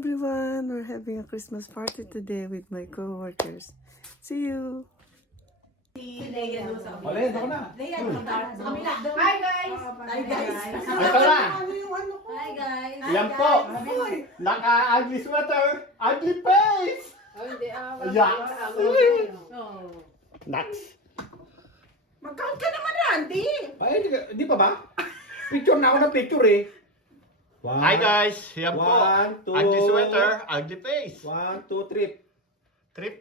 everyone! We're having a Christmas party today with my co-workers. See you! Wala, ako na. Hi guys! Ito na. Hi guys! Yan po. Naka-ugly sweater, ugly face. Yeah. Nuts. Mag-count ka naman, Randy! Ay, di pa ba? Picture na ako ng picture eh. Hi guys, yan po. One, two. Ugly sweater, ugly face. 1, 2, 3. Trip.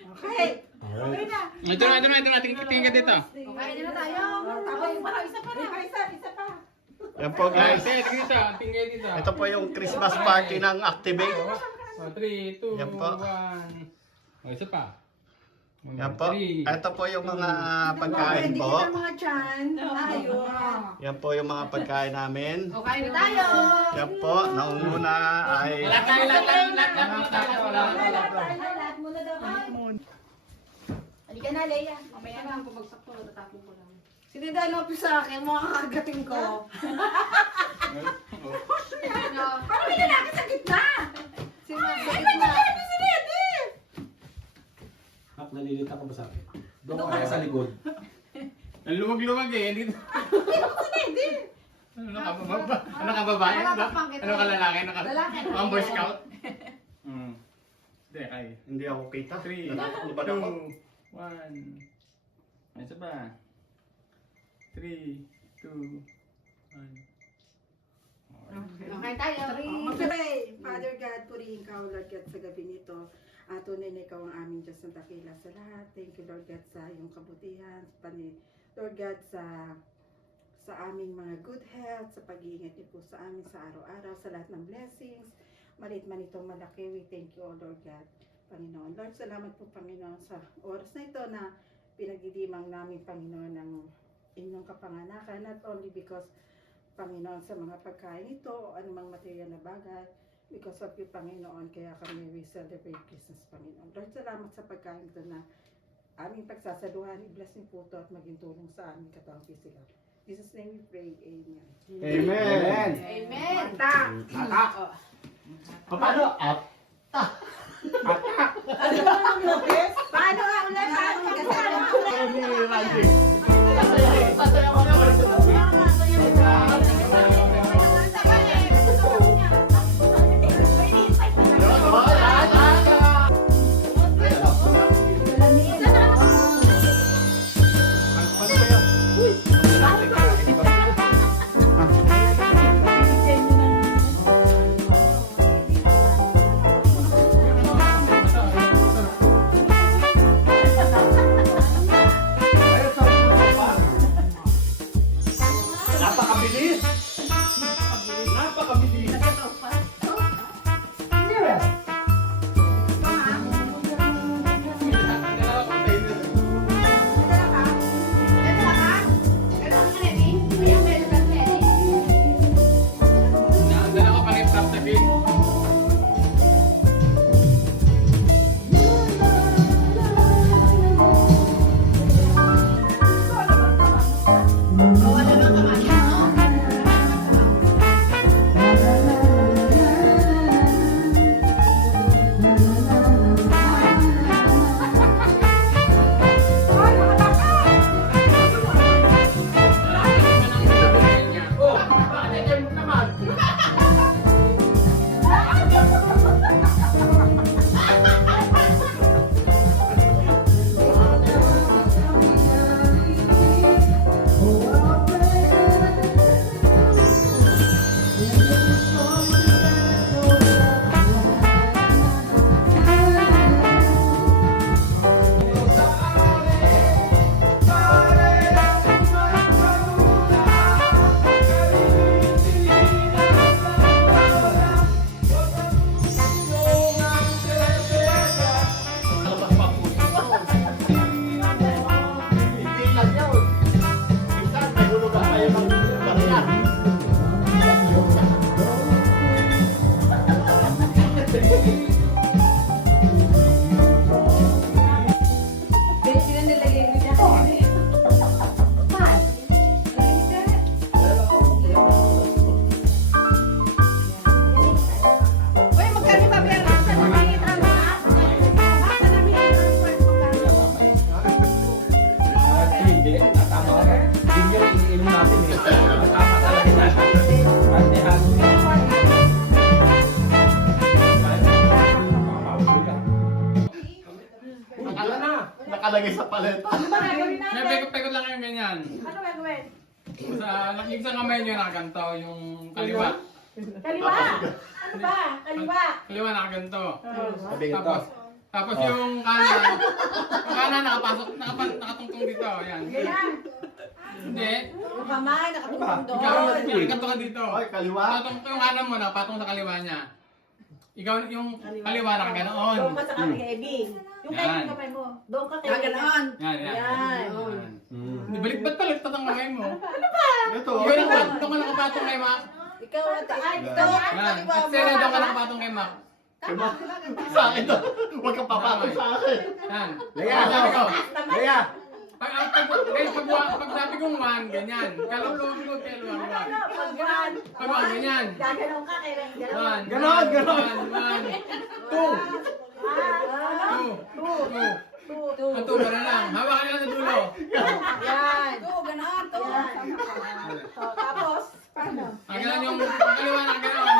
Okay. Okay na. Ito na. Tingin ka dito. Okay, hindi na tayo. Tapos parang isa pa na. Isa pa. Yan po guys. Tingin dito. Ito po yung Christmas party ng Activate. 3, 2, 1. Yan po. Isa pa. Yan po. Ito po yung mga pagkain Hindi po. kita mga chan. Tayo. Yan po yung mga pagkain namin. Okay na tayo. Yan po, naunguna ay... Lahat muna daw. Halika na, Leia. Mamaya na ang pabagsak to. Tatapon ko lang. Sinidalopi sa akin, mga kakagating ko. Parang may lalaki sa gitna. Sino ang Ay, sakit may na? lalaki si Reddy. Hap, nalilita ka ba sa akin? Doon ka kaya sa likod. Ang luwag-luwag eh. Dito. Si Reddy. Ano ka babae? Ano ka lalaki? Lalaki. Ang Boy Scout? Hindi, ay. Hindi ako kita. 3, 2, Natatakluban ako. 1. Isa pa. 3, 2, 1. Okay tayo. Okay. Father God, purihin ka, O Lord God, sa gabi nito. Tunay na ikaw ang aming Diyos ng dakila sa lahat. Thank you, Lord God, sa iyong kabutihan. Lord God, sa aming mga good health, sa pag-iingat niyo po sa amin sa araw-araw, sa lahat ng blessings. Maliit man itong malaki, we thank you, O Lord God, Panginoon. Lord, salamat po, Panginoon, sa oras na ito na pinagdidimang namin, Panginoon, ng inyong kapanganakan. Not only because, Panginoon, sa mga pagkain ito o anumang material na bagay, because of you, Panginoon, kaya kami we celebrate Christmas, Panginoon. Lord, salamat sa pagkain ito na aming pagsasaluhan, i-bless niyo po ito at maging tulong sa aming katawang physical. In Jesus' name we pray, Amen. Amen. Amen. Mata! Paano? Paano nga ulit? Paano nga ulit? Napakabilis! Napakabilis! Dala ko pa rin top na big. Nalagay sa paleta. Ano ba gagawin natin? May pekot-pekot lang yung ganyan. Ano gagawin? Yung sa kamay nyo nakaganto, yung kaliwa. Kaliwa! Ano ba? Kaliwa! Kaliwa nakaganto. Sabi ko to. Tapos yung kanan nakatungtong dito. Yan. Ganyan! Hindi. Yung kamay, nakatungtong doon. Ikaw, nakaganto ka dito. Oy, kaliwa. Yung kanan mo napatong sa kaliwa niya. Ikaw yung kaliwa nakaganoon. Doon ka sa kami, Ebi. Yung Yan. kayo kamay mo. Doon ka kay Ganoon. Yan, yan. Yan. Hindi, balik ang kamay mo. Ito. Ikaw na nakapatong kay Mac. Ikaw ate. Ay, Yan. ikaw. Yan. At sila doon ka nakapatong kay Mac. Sa akin to. Huwag kang papatong sa akin. Yan. Laya, Sabi ko, Laya. pag sabi kong one, ganyan. Kalulog kayo one. Pag-one. Pag one, ganyan. Gagalaw ka, kailan galaw. One. Ganon, ganon. One. Two. Two. Two ka na lang. Hawakan nila sa dulo. Yan. Ganoon. Yan. Tapos, paano? Ganun yung kaliwa na ganun.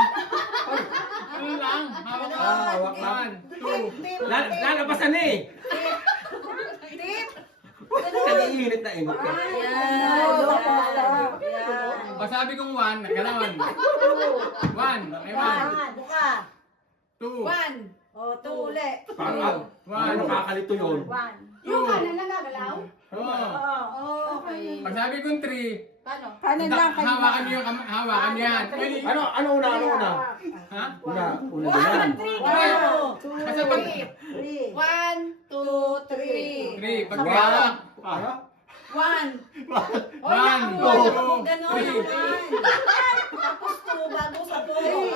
Ano lang. Hawak ka. Hawak lang. One. Two. Lalabasan eh. Tip. Nag-iinit na init ka. Pag sabi kong one, ganun. One. May one. Buka. Two. O, two uli. Parang One. nakakalito yun. One. Two. nagagalaw? Oo. Oo. Okay. Pag sabi kong three, Paano? hawakan niyo hawakan niyo yan. Ano una? Ha? Una One, ganyan. three, Okay. go. Kasi pag One, two, three. three, pag hawak. Ano? One. One, One, two, ganon. three. Tapos two, bago sa three.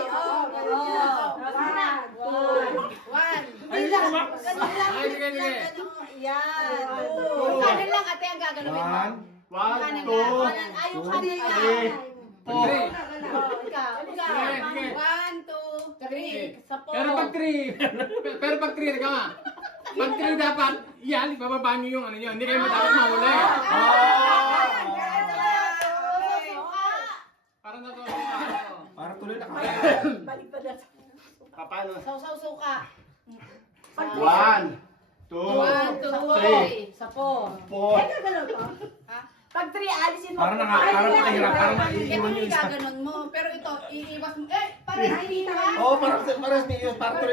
One. Ay, tumak. Ay, sige, sige. Yan. Two. Kanan lang ate ang gaganawin mo. One, Kanan two, lang. Ay, yung kanan lang. three. Pag three. Ikaw. Sige, sige. One, two, three. Sa po. Pero pag three, teka nga. Pag three dapat, yan, bababa niyo yung ano yun. Hindi kayo dapat mahuli. Para na to. Para tuloy na Balik pa na. Paano? Sausaw suka. One, two, One, two, three, Sa po. four. Pag three, alisin mo. Parang nakahirap, parang Ito naiiwan yung yung isa. gaganon mo. Pero ito, iiwas mo. Eh, parang hindi ka. Oo, parang tuloy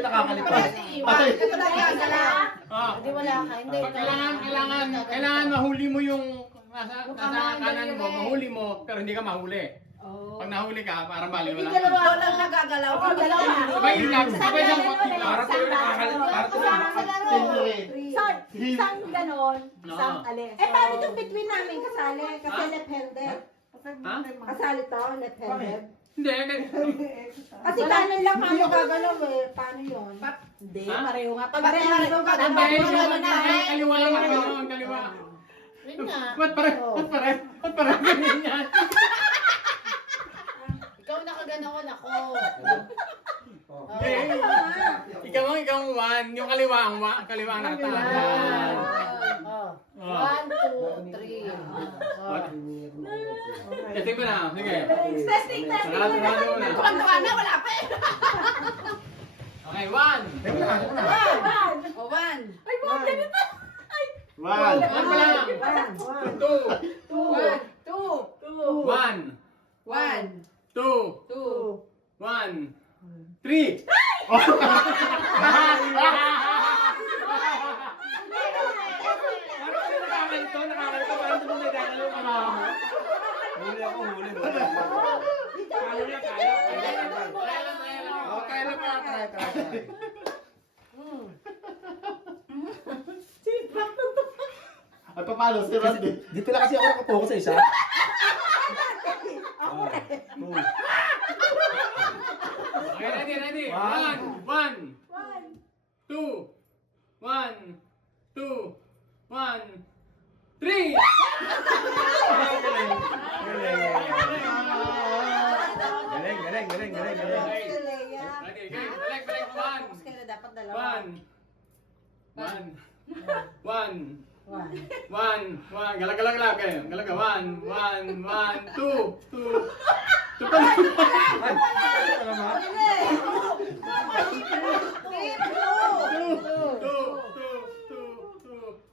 nakakalito. Parang iiwas. Ito na gagalaw. Ah. Hindi wala ka. Hindi. Pag kailangan mahuli mo yung nasa kanan mo, mahuli mo, pero hindi ka mahuli. Pag nahuli ka, parang bali Hindi wala. dalawa. Ito lang nagagalaw. Oo, dalawa. Sabay lang, sabay lang. Para tuloy nakakalito. Para tuloy Sa laro. Isang ganon, isang Oo. alis. Eh, paano itong between namin kasali? Kasi Ha? left-handed. Ha? Kasali to, left-handed. Hindi, Kasi kanan lang kami gagalaw eh. Paano yun? Hindi, Ha? pareho nga. Pag Pareho pareho nga. ka, hindi, dapat mo na eh. kaliwa lang ang kaliwa. Yun nga. Ba't pare ganyan yan? Ikaw nakaganon ako. Eh, ikaw ang one, yung kaliwa ang nataas. Yan. Oh. Oh. 1, 2, 3. Kasi ba na? Sige. Testing, Sarado mo na. Tuwan-tuwa na, wala pa eh. Okay, one. O, one. Ay, bakit ganito? One. One pa lang. Two. One, two. One. One, Two. two. One. Three. Nakakalito, parang tuloy may gagalaw ka na. Huli ako, huli. Kaya lang pa. Try. At paano si Randy? Dito lang kasi ako nakapokus sa isa. Okay, ready. One. One. Two. One. Two. One. Three. Galing. Ready, game. Balik. One. Kaya dapat dalawa. One. Galag kayo. Galaga. One. Two. Two.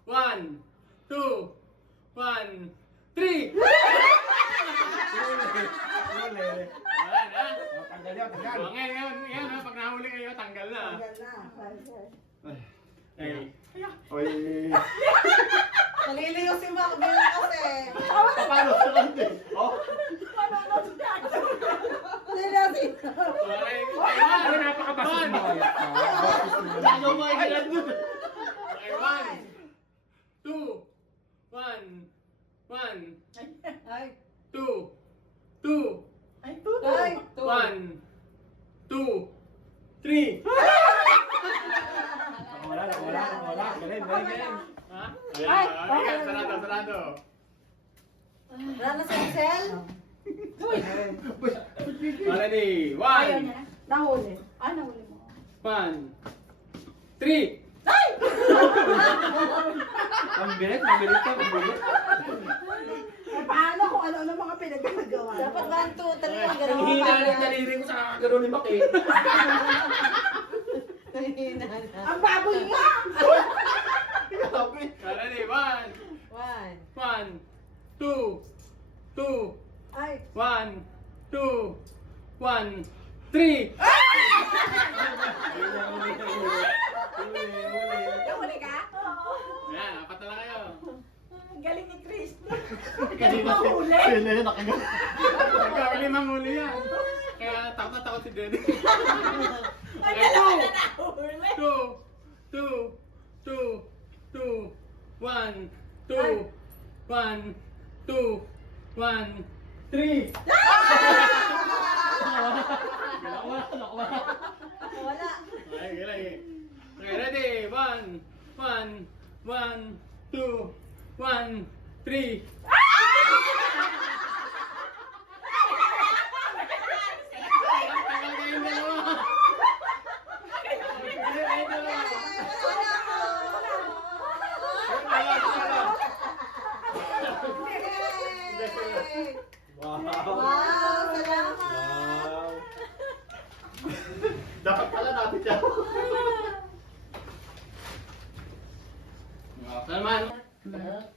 One. Ay. Oy. Naliliyo si Macbel kasi. Paano sa kante? Oh. Nililiyo. Okay. Ay, napakabastos mo kaya. Ano mo ay ganun dun? Okay, 1, 2, 1, 1, Ay. 2, 2, Ay, tuto. Ay, 1, 2, 3. Wala. Galing. Ha? Ayan, okay, sarado. Rana sa Excel? Ready? 1, Nahuli. Nahuli mo. 1, 3. Ang bilis ka. Paano kung ano mga pinagagawa? Dapat 1, 2, 3 ang gano'n. Hihina na yung daliri ko sa kakagano ni Mac eh. Ang baboy nga! Ready? 1, 2, 2, Ay, 1, 2, 1, 3. nahuli ka? Ayan, apat na lang kayo. Ang galing ni Chris. Kanina sila yun nakagat. Nagkakalimang huli yan. Kaya takot na takot si Denny. Ay, Okay, dalawa na nahuli. 2, 1, 2, 1, 2, 1, 3. Wala. Okay, lagi. Okay, ready? 1, 2, 1, 3. Wow. Wow, salamat. Wow. Dapat pala natin siya. Naman.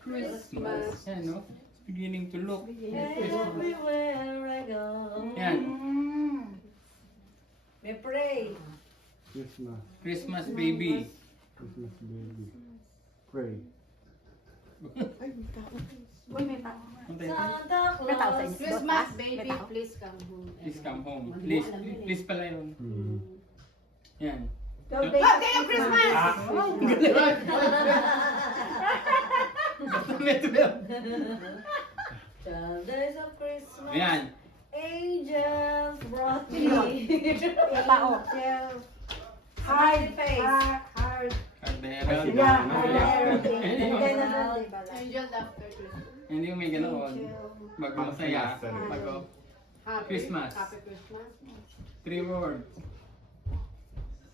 Christmas. Yan, no? It's beginning to look. Everywhere I go. Yan. May pray. Christmas baby. Pray. Uy, may tao. Santa May tao sa Claus. inyo. Christmas, baby, please come home. Please come home. Please pala yun. Yan. Birthday of Christmas! Child days of Christmas. Ayan. Angels brought me. Tao. Hard face. Hard. Cardero. Yeah, Ano, hard. Angel after Christmas. Hindi yung may ganoon. Bago masaya. Bago. Happy Christmas. Happy Christmas. 3 words.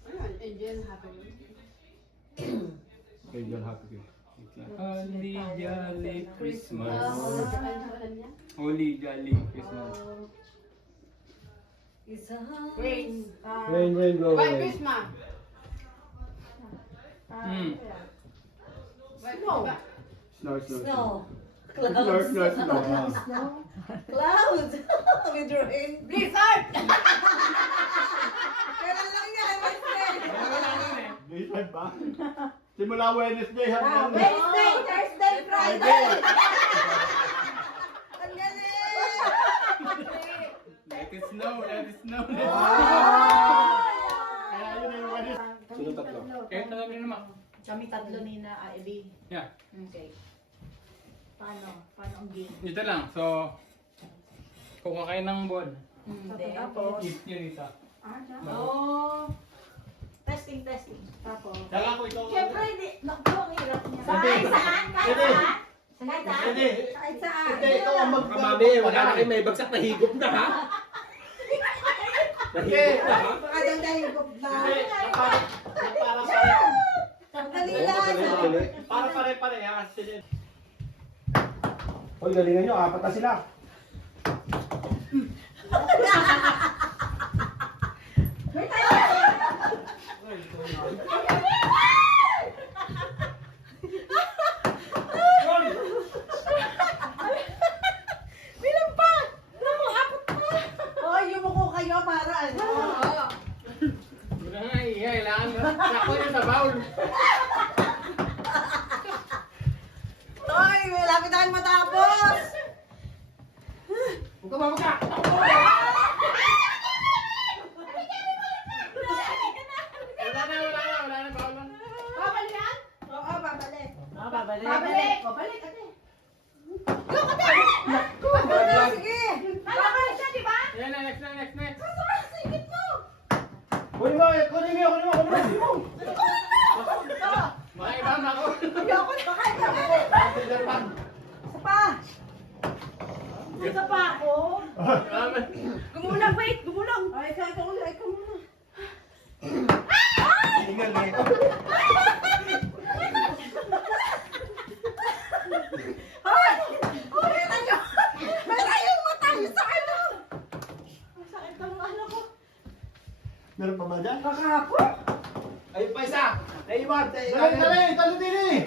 Ayun, Angel, happy Holy jolly Christmas. Ano niya? Holy jolly Christmas. It's a Rain. Rain, go White away. Christmas. Hmm. White Snow. Christmas. snow. Clouds. Clouds. With rain. Blizzard! Kailan lang yan? Wednesday. Blizzard ba? Simula Wednesday hanggang... Wednesday, Thursday, Friday. Ang galing. Let it snow, let it snow. Kaya yun yung Wednesday. Sino tatlo? Kaya talaga naman. Kami tatlo ni na Ivy. Yeah. Okay. Paano? Paano ang game? Dito lang. So, kuha kayo ng ball. Tapos, Gift yun isa. oh, testing. Tapos, Kala ko ikaw. syempre, naku, ang hirap niya. Hindi. Saan? Hindi. Kahit saan? Hindi. Kahit saan. Hindi, ikaw ang mag... Baka mami, wala na kayo may bagsak, nahigop na ha? Nahigop na ha? Baka daw nahigop na. Hindi. Para Ang dali Oo, lang. madali. para pare-parehas. Sige. Hoy, galingan nyo, apat na sila. Bilang pa. Naku, apat pa. Hoy, yumuko kayo para ano. Wala nga, kailangan mo. Sakto yun sa bowl. Hoy, malapit tayong matapos! Huwag ka mabuka! Wala na, bowl lang. Babalik yan? Oo, babalik. Babalik. Babalik, ate. Sige. Babalik siya, di ba? Yan na, next. Singit mo. Kunin mo! Makaibang ako. Ayoko na. Baka ikaw. Isa pa. Isa pa ako. Gumulang, wait, gumulang. Ay, ikaw muna. Tingnan eh. Hoy! Hoy, ano? Malayong mata niyo sa ano? Masakit ang ano ko. Meron pa ba dyan? Kakapon. Ayun pa isa! Naiwan! Dali! Talo din eh!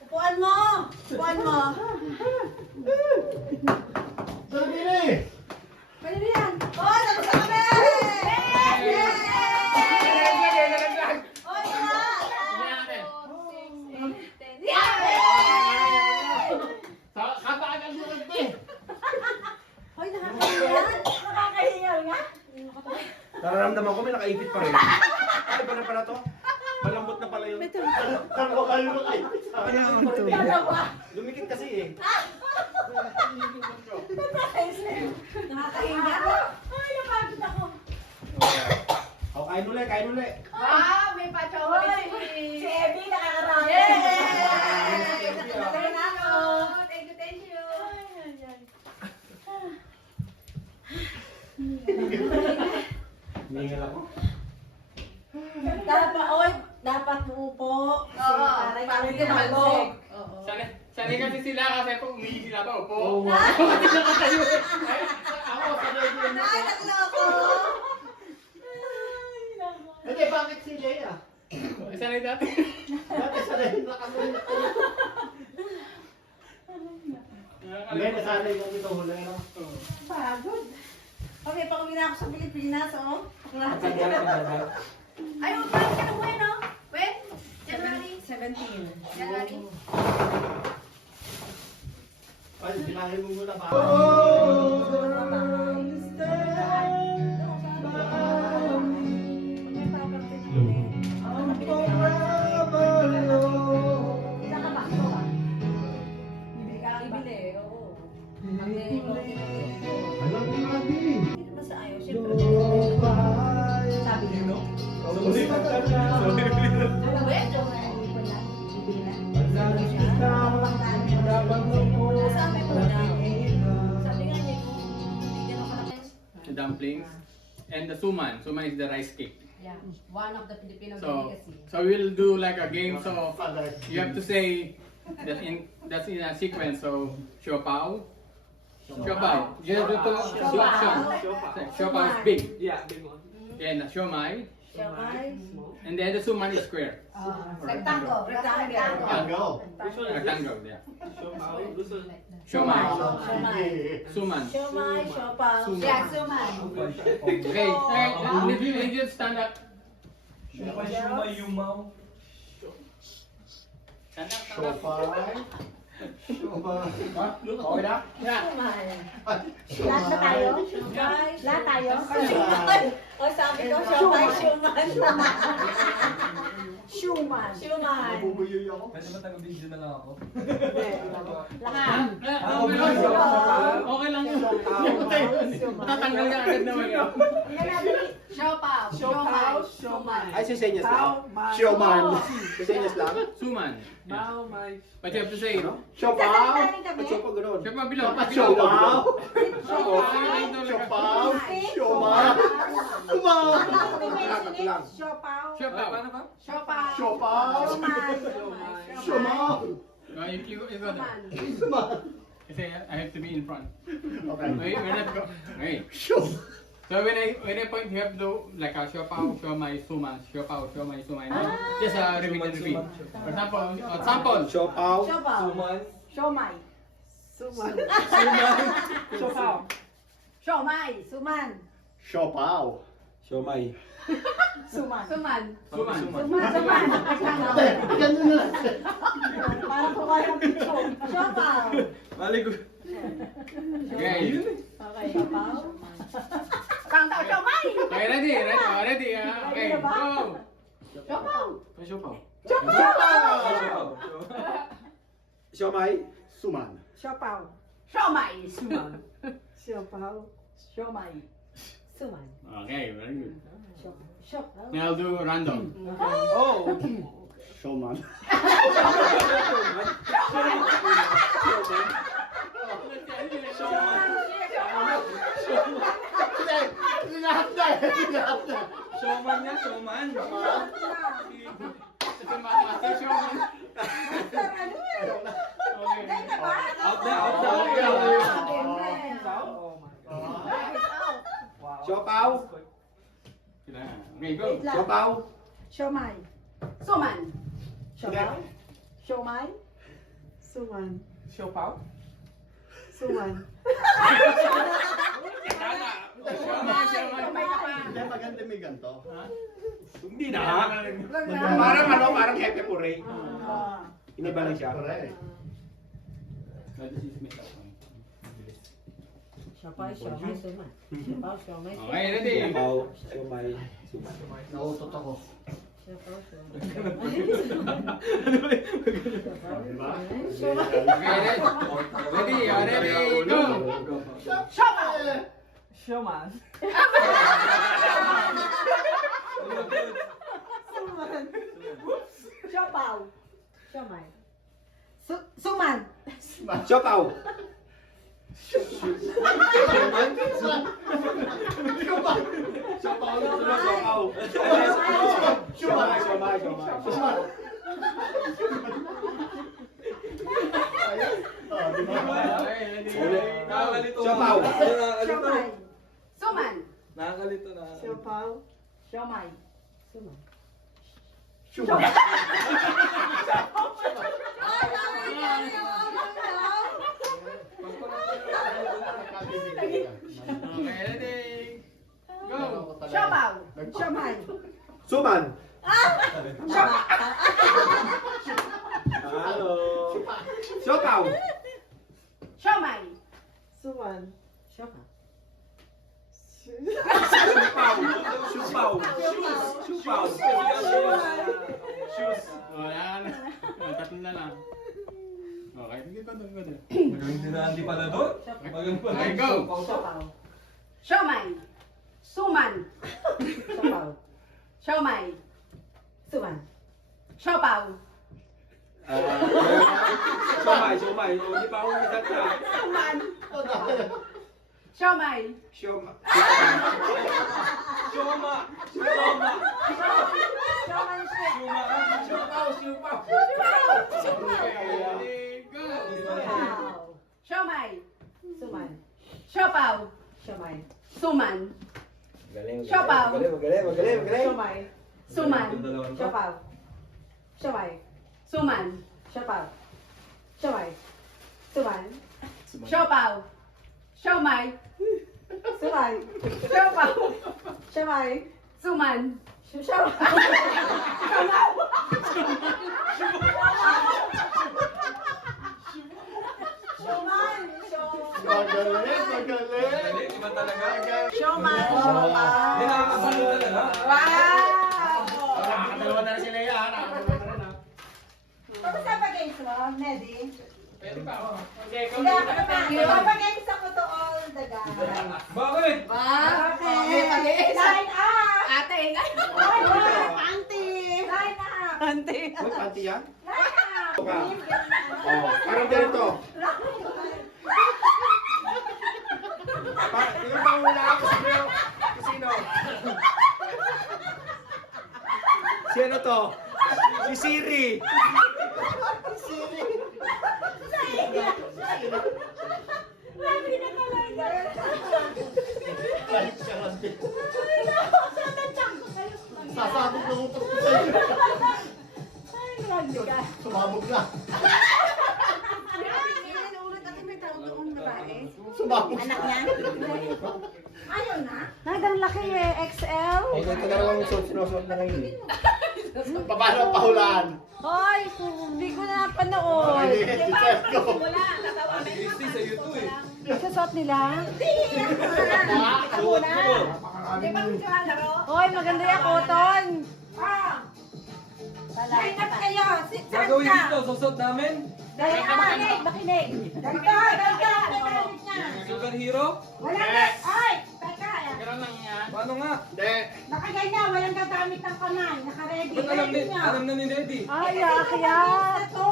Upuan mo. Upuan mo. Talo din eh! Pwede na yan. Hoy, tapos na kami! Hoy, Katagal mo lang eh! Hoy, nakakahingal. Nakakahingal nga. Nararamdaman ko may nakaipit pa rin. Ay, pala to. Malambot na pala yun. Kalmo kayo. Kaya ang tubig. Lumikit kasi eh. Nakakahingal. Ay, napagod ako. O, kain uli. Wow, may pa-chocolate Si Abby nakakarami. Yay! Nakakatayin na ako. Thank you. Ningal ako. Dapat uupo. Oo, Para hindi para malog. Oo. Sanay kasi sila kasi pag umihi sila pa, upo. Oo nga. Ako, sanay din. Ay, nagloko. Hindi, bakit si Leia? Sanay dati. Dati sanay na kami. Hindi, nasanay na dito huli. Pagod. Okay, pag uwi na ako sa Pilipinas, oh. Tagal. Ay, upahan ka na mo no? When? January? 17. January? Ay, bilahin mo muna ba? The dumplings and the suman. Suman is the rice cake. Yeah, one of the Filipino So, delicacy. so we'll do like a game. So you have to say that's in a sequence. So siopao. Siopao. You have to do siopao is big. Yeah, big one. And siomai. Siomai. And then the suman is square. Rectangle. Rectangle, yeah. Siomai. Suman. Siomai, siopaw. Suman. Suman. Okay, you just stand up. Stand up, stand up. Okay na? Yeah. Lahat na tayo? Lahat tayo? O sabi ko, siomai, siomai. Siomai. Siomai. Nabubuyoy ako. Lahat. Okay lang yun. Matatanggal ka agad naman yun. Siopaw. Siopaw. Siomai. Ay, sisenyas lang. Sioman. Sisenyas lang. Suman. Yeah. But you have to say, no? Siopaw. Sasali kami? At siopaw gano'n. Siya pa bilog. Siopaw. Siopaw. Siopaw. Siopaw. Siopaw. Siopaw. Siopaw. Siopaw. Siomai. Siopaw. No, you go there. Siopaw. You say, I have to be in front. Okay. Wait, we're not go. Wait. Siopaw. So when I point, you have to do like a siopaw, siomai, suman, siopaw, siomai, sumai. No? Just repeat. For example, Siopaw. Siopaw. Siomai. Siopaw. Siomai. Suman. Siopaw. Siomay. Suman. Suman. Suman. Suman. Parang ko kaya ng picture. Siopaw. Mali ko. Okay. Okay, siopaw. Kang tao siomay. Okay, ready? Ready? Okay, go! Siopaw. Siopaw. Siopaw. Siomay. Suman. Siopaw. Siomay. Suman. Siopaw. Siomay. Suman. Okay, very good. Siopaw. Now I'll do random. Oh. Showman. Showman niya, showman. Ito master showman. Okay. Out na. Siopaw. Okay, go. Siopaw. Siomay. Suman. Siopaw. Siomay. Suman. Siopaw. Suman. Siomay ka pa. Hindi, maganda may ganito. Hindi na. Parang hepe pure. Iniba lang siya. Correct. Siopay, siomay, suman. Siopay, siomay, Okay, ready? Siopaw. Siomay. Suman. Nautot ako. Siopay, siomay. Okay, ready, go! Siopaw. Sioman. Siopaw. Siomay. Suman. Siopaw. Siopaw. Siomay. Okay, ready? Siopaw. Siomay. Suman. Nakakalito na. Siopaw. Siomay. Suman. Okay, ready? Go! Siopaw. Siomay. Suman. Halo. Siopaw. Siomay. Suman. Siopaw. Siopaw. Shoes. Wala na. Tatlo na lang. Okay, sige ko doon. Magaling din na hindi pala doon. Okay, go! Siopaw. Siomay. Suman. Siopaw. Siomay. Suman. Siopaw. Siomay. Hindi pa ako nagkata. Suman. Siomay. Sioma. Siopaw. Okay, ready, go! Siomay. Suman. Siopaw. Siomay. Suman. Magaling. Siopaw. Siomay. Suman. Siopaw. Siomay. Suman. Siopaw. Siomay. Suman. Siopaw. Siomay. Sumay. Siopaw. Siomay. Suman. Siomay. Siomay. Magaling. Iba talaga. Siomay. Hindi nakakabalo talaga. Wow! Nakakadalawa na sila yan. Tapos sa pag-games mo, Neddy? Pwede pa ako. Okay, go. Hindi ako naman. Pag-games ako to all the guys. Bakit? Okay. Line up! Ate, ingay. Line up! Auntie! Line up! Uy, panty yan? Line up! Oh, parang ganito. Tingnan pa muna ako sa sino. Sino? Sino to? Si Siri. Sasabog na utot ko sa'yo. Sumabog na. Sumabog na. Anak niya? Ayaw na? Nagang laki eh, XL. Oh, ito na lang ang sinusuot na ngayon eh. Paano ang pahulaan? Hoy, hindi ko na napanood. Si Chef ko. Susot nila? Hoy, maganda yung cotton. Line up kayo. Sit down Gagawin ka. dito, susot namin. Makinig. Ganito, ganito. Superhero? Wala na. Ay, teka. Paano nga? Hindi. Nakaganyan, walang gagamit ng kamay. Nakaready. Ba't alam, Ready na. alam na ni Reddy? Ay, yakyat. Ito.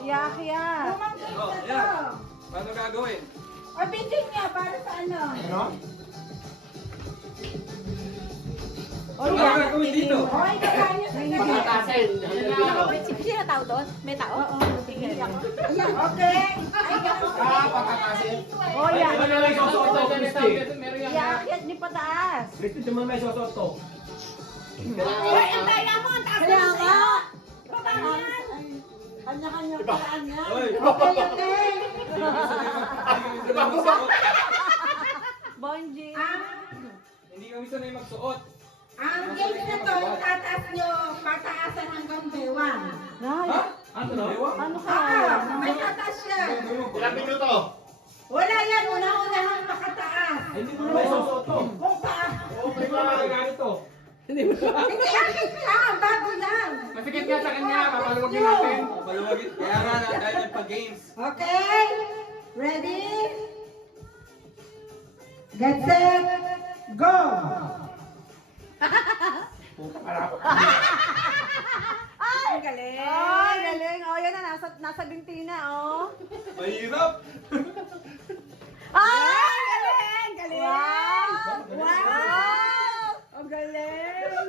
Yakyat. Lumang games Oh, na to. yeah. Paano gagawin? O, bitin niya para sa ano. Ano? Paano gagawin dito? Hoy, kakain niyo sa gabi. Patatasin. Sino tao doon? May tao? Ayan, okay. Ay, gano'n. Patatasin. Oh, Ay, ano na lang yung susuot to, Christy? yakyat ni pataas. Christy, ito mo may susuot to. Hoy, ang daya mo. Ang taas Kaya na nga. Baba mo yan. Kanya-kanya paraan niya. Hoy! Okay, okay. Hindi kami sanay magsuot. Bonji. Hindi kami sanay magsuot. Ang game na to, tataas nyo, pataasan hanggang bewang. Nay, Ano na? ano kaya? May tataas yan. Ilang minuto? Wala yan, una-unahang makataas. Ay, hindi mo na may susuot to. Kung paas. Hindi mo na magagamit to. Hindi, akin yan, bago yan. Masikip nga sa kanya, papaluwagin natin. Paluwagin. Kaya nga na dahil nagpa-games. Okay? Ready? Get set, go! Ay, galing. Ay, galing. Oh, yan na. Nasa binti na, oh. Mahirap! Ay, galing. Galing. Wow. Wow. Ang galing.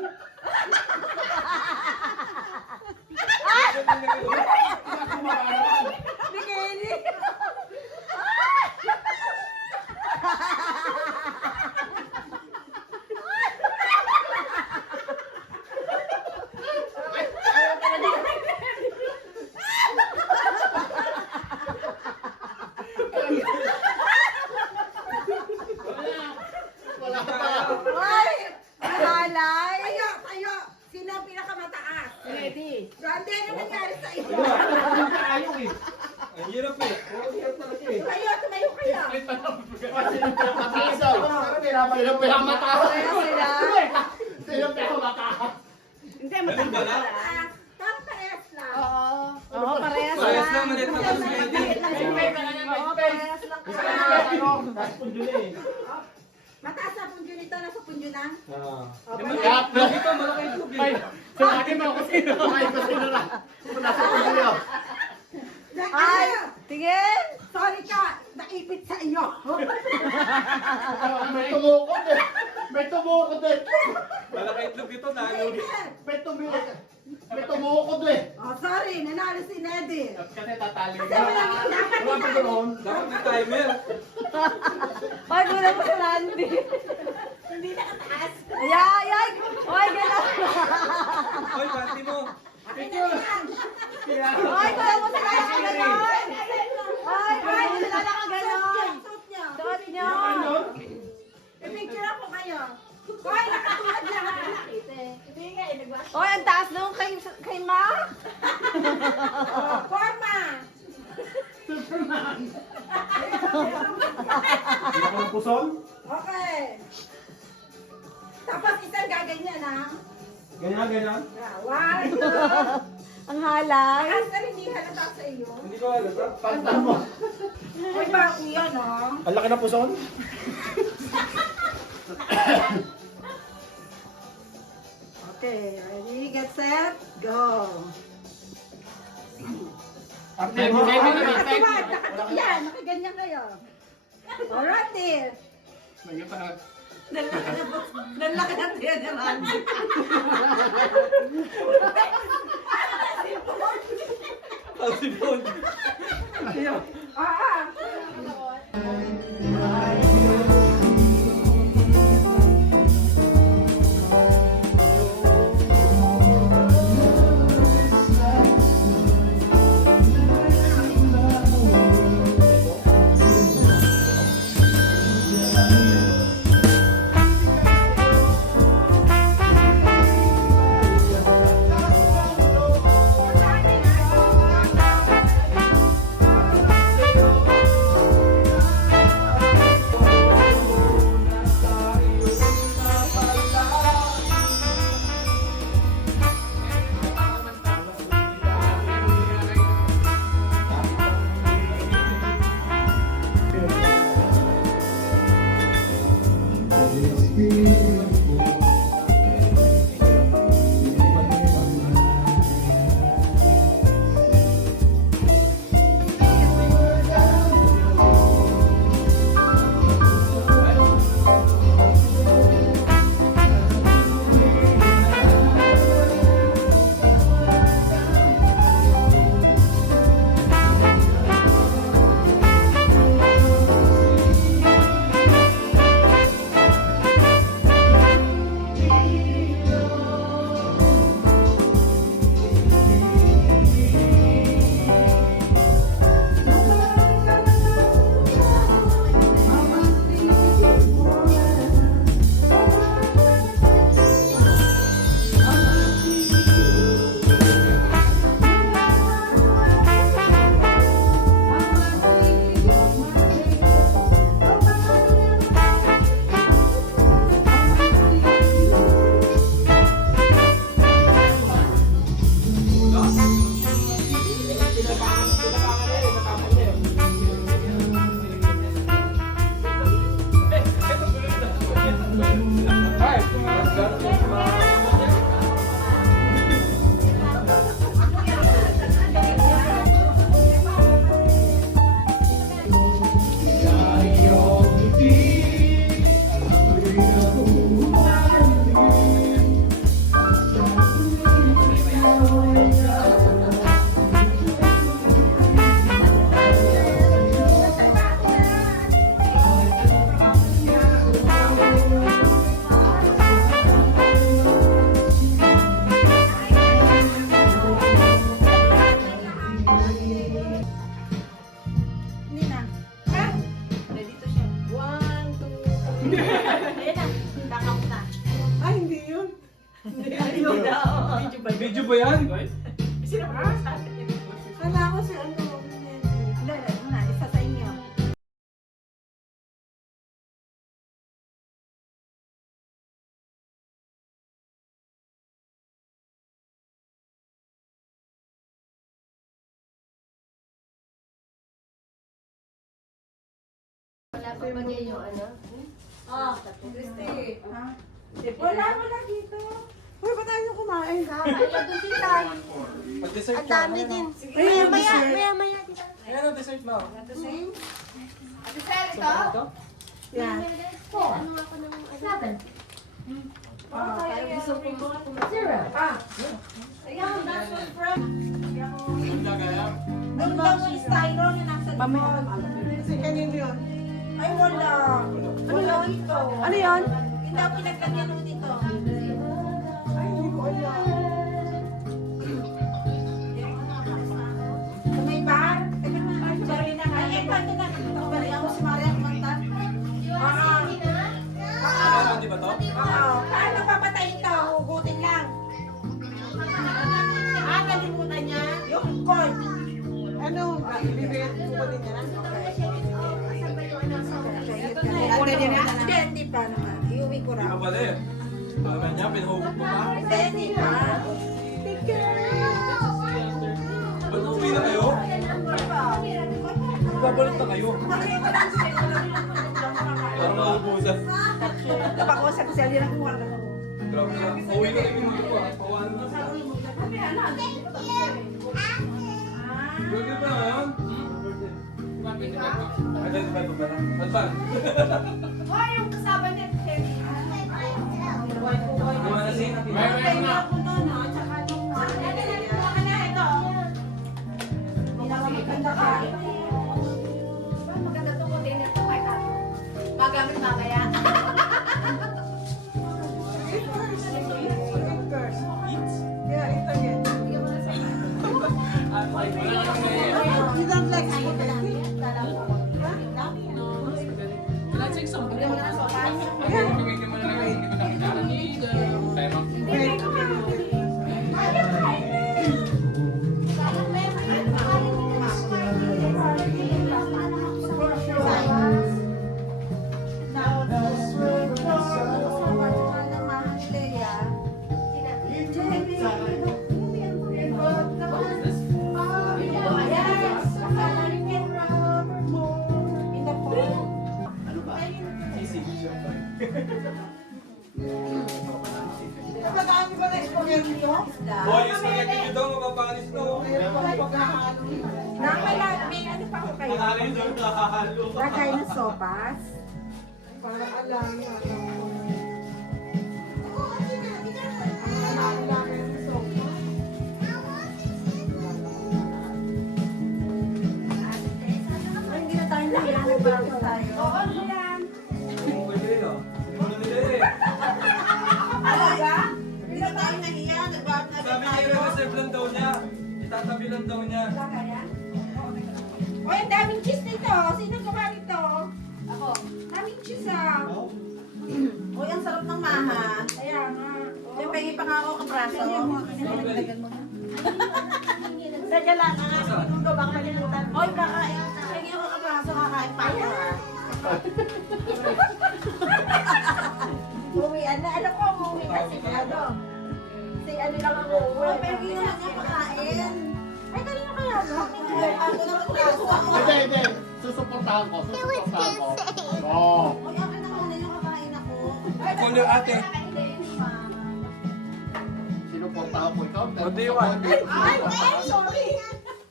Bikini. Wala pa. Ay, mahalay. Tayo, tayo. Sino ang pinakamataas? Ready. Randy, ano nangyari sa iyo? Ayok eh. Ang hirap eh. Oo, hirap talaga eh. Tayo, tumayo kayo. Kasi yung pinakamataas daw. Sino yung pinakamataas? Kaya sila. Sino yung pinakamataas? Hindi, Ganun ba na? Taas. Parang parehas lang. Oo. Oo, parehas Parehas lang. lang, maliit na tapos Reddy. Oo, parehas lang. Tapos punyo na eh. Mataas na punyo nito, nasa punyo na. Kaya, Ito, malaki yung tubig. ay, sa akin mo ako sino. Ay, ko sino lang. Nasa puno. Ay, tingin. Sorry ka, naipit sa iyo. May tumukod eh. May tumukod eh. Malaki itlog ito, nalog. May tumukod eh. Oh, sorry, nanalo si Neddy. Kasi tatali Kasi walang dapat Wala pa doon. Dapat may timer. Ay, gulang mo sa Landy. hindi nakataas. Ay, ay, ay. Ay, gano'n. Hoy, panty mo. Ay, gulang mo sa Landy. Gano'n. Ay, gulang mo sa Landy. Gano'n. Suot niyo. Suot niyo. I-picture ako kayo. Hoy, nakatulad lang ha. Oy, ang taas nung kay Ma. Oh, forma. Hindi ako ng puson. Okay. Tapos isang gaganyan ha. Ganyan, ganyan. One, two. Ang halay. Taas na hindi halata sa iyo. Hindi ko halata. Panta mo. Hoy, bago yan oh. Ang laki ng puson. Okay, ready, get set, go. Active mo. Nakatuwad, yan, nakaganyan kayo. Alright, dear. Medyo pa. Nalaki na tiyan ni Randy. Ang sipon. Ayun daw. Video ba yan? Sino ba sa atin? Kala ko si ano. Hindi, na, isa sa inyo. Wala pa ba niya yung ano? Ah, Christy. Ha? Wala dito. Uy, ba tayo kumain? Kaya doon din tayo. Mag-dessert Ang ka. dami din. Maya, Maya. Ayan ang dessert mo. Ate Sel, ito? Yan. Ano ako ng ano? Parang gusto ko Zero. Ayan, that's one friend. Ganda kaya. Doon daw yung stylo na nasa likod. Kasi kanino yun? Ay, wala. Ano yun? Ano yun? Hindi daw pinaglagyan mo dito. Ay, hindi ko alam. Sa may bar? Teka na, sorry na nga. Ay, ito na. Balik ako si Maria kumanta. Di ba to? Oo. Paano papatayin to? Hugutin lang. Kalimutan niya? Yung cord. Ano? Bibigyan ko din niya na? Hindi pa naman. Iuwi ko Di raw. ba pala eh? Alam niya, pinuhugot mo pa. Hindi pa. Ba't uuwi na kayo? Babalik na kayo. Parang maubusan. Napakusap ko siya, hindi na kuha na ako. Grabe na. Uuwi ka rin mo ito ah. Pawanan na siya. Burger pa na yun? Ay, dahil ba ito ba na? Advan? Yung kasama niya, Guma na siya. Meron na. Maganda to container to kay Tato. Magamit mamaya. You don't like spaghetti? Bigyan mo na lang. Hindi ko nakikita. Kaya mo. Napagkaan ba na spaghetti to? Boy, yung spaghetti nyo daw, mapapanis na oh. May ano pa ko kayo? Panalo yun doon, nakahalo. Lagay na sopas. Parang alam na. Ay, hindi na tayo nahiya. Nagbago tayo. Oo, yan. Pwede yun ah. Simulan nila eh. Talaga? Hindi na tayo nahiya. Nagbago na Sabi niya, i-reserve lang daw niya. Itatabi lang daw niya. Uy, ang daming cheese nito. Sino gawa nito? Ako. Daming cheese ah. Uy, ang sarap ng maha. Kaya nga. Yung pengi pa nga ako kapraso. Teka lang, ang minuto baka kalimutan. Uy, baka pengi ako kapraso kakain pa ako ah. Uwian na. Alam ko, umuwi na si ano. Si ano lang ang uuwi. Uy, pengi na lang niya pakain. Ay, kanina kaya ba? Ako naman kaso ako. Hindi. Susuportahan ko. Oo. Uy, akin na muna yung kakain ako. Call your ate. Sinuportahan ko ikaw. What do you want? Ay, sorry.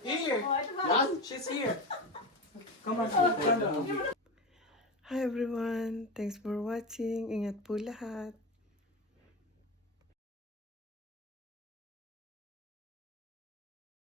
Here. Yes. She's here. Come on. Come on. Hi everyone. Thanks for watching. Ingat po lahat.